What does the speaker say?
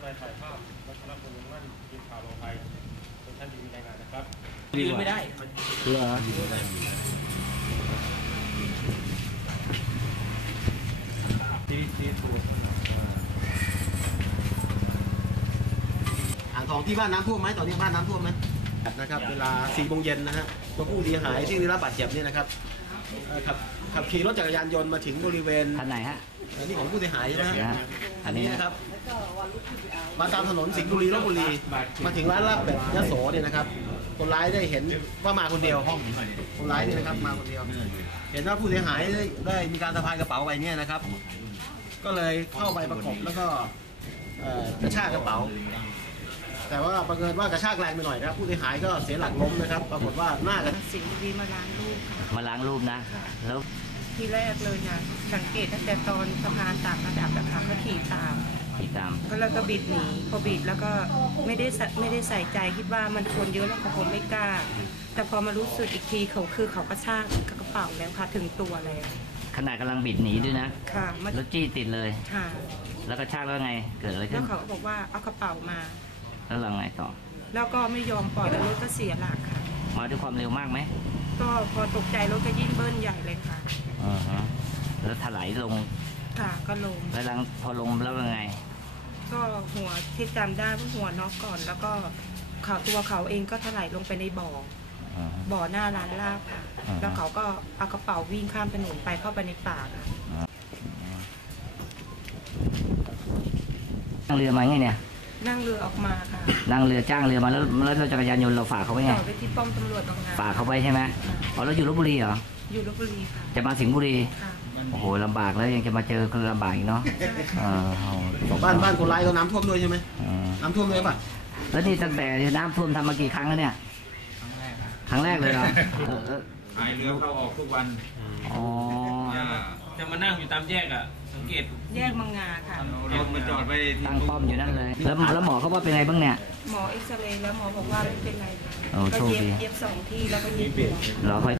นายถ่ายภาพวัชรพลวงมั่นทีมข่าวลงไปเป็นท่านดีมีรายงานนะครับยืนไม่ได้เหรออ่างทองที่บ้านน้ำท่วมไหมตอนนี้บ้านน้ำท่วมไหมนะครับเวลา4 โมงเย็นนะฮะตัวผู้เสียหายที่ได้รับบาดเจ็บนี่นะครับขับขี่รถจักรยานยนต์มาถึงบริเวณท่านไหนฮะนี่ของผู้เสียหายใช่ไหมฮะอันนี้นะครับมาตามถนนสิงห์บุรีลพบุรีมาถึงร้านลาบแบบยโสเนี่ยนะครับคนร้ายได้เห็นว่ามาคนเดียวคนร้ายนี่นะครับมาคนเดียวเห็นว่าผู้เสียหายได้มีการสะพายกระเป๋าใบนี้นะครับก็เลยเข้าไปประกบแล้วก็กระชากกระเป๋าแต่ว่าบังเอิญว่ากระชากแรงไปหน่อยนะครับผู้เสียหายก็เสียหลักล้มนะครับปรากฏว่าหน้ากันสิงห์บุรีมาล้างรูปค่ะมาล้างรูปนะแล้วทีแรกเลยนะสังเกตตั้งแต่ตอนสะพานต่างระดับนะคะเขาขี่ตามก็แล้วก็บิดหนีพอบิดแล้วก็ไม่ได้ใส่ใจคิดว่ามันคนเยอะแล้วเขาคงไม่กล้าแต่พอมารู้สึกอีกทีเขากระชากกระเป๋าแล้วค่ะถึงตัวแล้วขณะกำลังบิดหนีด้วยนะค่ะรถจี้ติดเลยค่ะแล้วกระชากแล้วไงเกิดอะไรขึ้นแล้วเขาบอกว่าเอากระเป๋ามาแล้วเราไงต่อแล้วก็ไม่ยอมปล่อยแล้วรถก็เสียหลักค่ะมาด้วยความเร็วมากไหมก็พอตกใจรถก็ยิ่งเบิ้ลใหญ่เลยค่ะแล้วถลายลงค่ะก็ลงแล้วพอลงแล้วยังไงก็หัวที่จำได้ว่าหัวน็อกก่อนแล้วก็ตัวเขาเองก็ถลายลงไปในบ่อหน้าร้านลาบค่ะแล้วเขาก็เอากระเป๋าวิ่งข้ามถนนไปเข้าไปในป่าค่ะนั่งเรือมาไงเนี่ยนั่งเรือออกมาค่ะนั่งเรือจ้างเรือมาแล้วจักรยานยนต์เราฝากเขาไว้ไงต่อไปที่ป้อมตำรวจบางนาฝากเขาไว้ใช่ไหมอ๋อเราอยู่ลพบุรีเหรออยู่ลพบุรีค่ะจะมาสิงห์บุรีโอ้โหลำบากแล้วยังจะมาเจอคนลำบากอีกเนาะบ้านคนร้ายก็น้ำท่วมด้วยใช่ไหมน้ำท่วมด้วยป่ะแล้วนี่ตั้งแต่น้ำท่วมทำมากี่ครั้งแล้วเนี่ยครั้งแรกเลยเหรอพายเรือเข้าออกทุกวันอ๋อจะมานั่งอยู่ตามแยกอ่ะสังเกตแยกมังงาค่ะรถมาจอดไว้ตั้งป้อมอยู่นั่นเลยแล้วหมอเขาว่าเป็นไงบ้างเนี่ยหมอเอ็กซเรย์แล้วหมอบอกว่าไม่เป็นไรค่ะก็เย็บ2 ที่แล้วก็เย็บหัวเราค่อย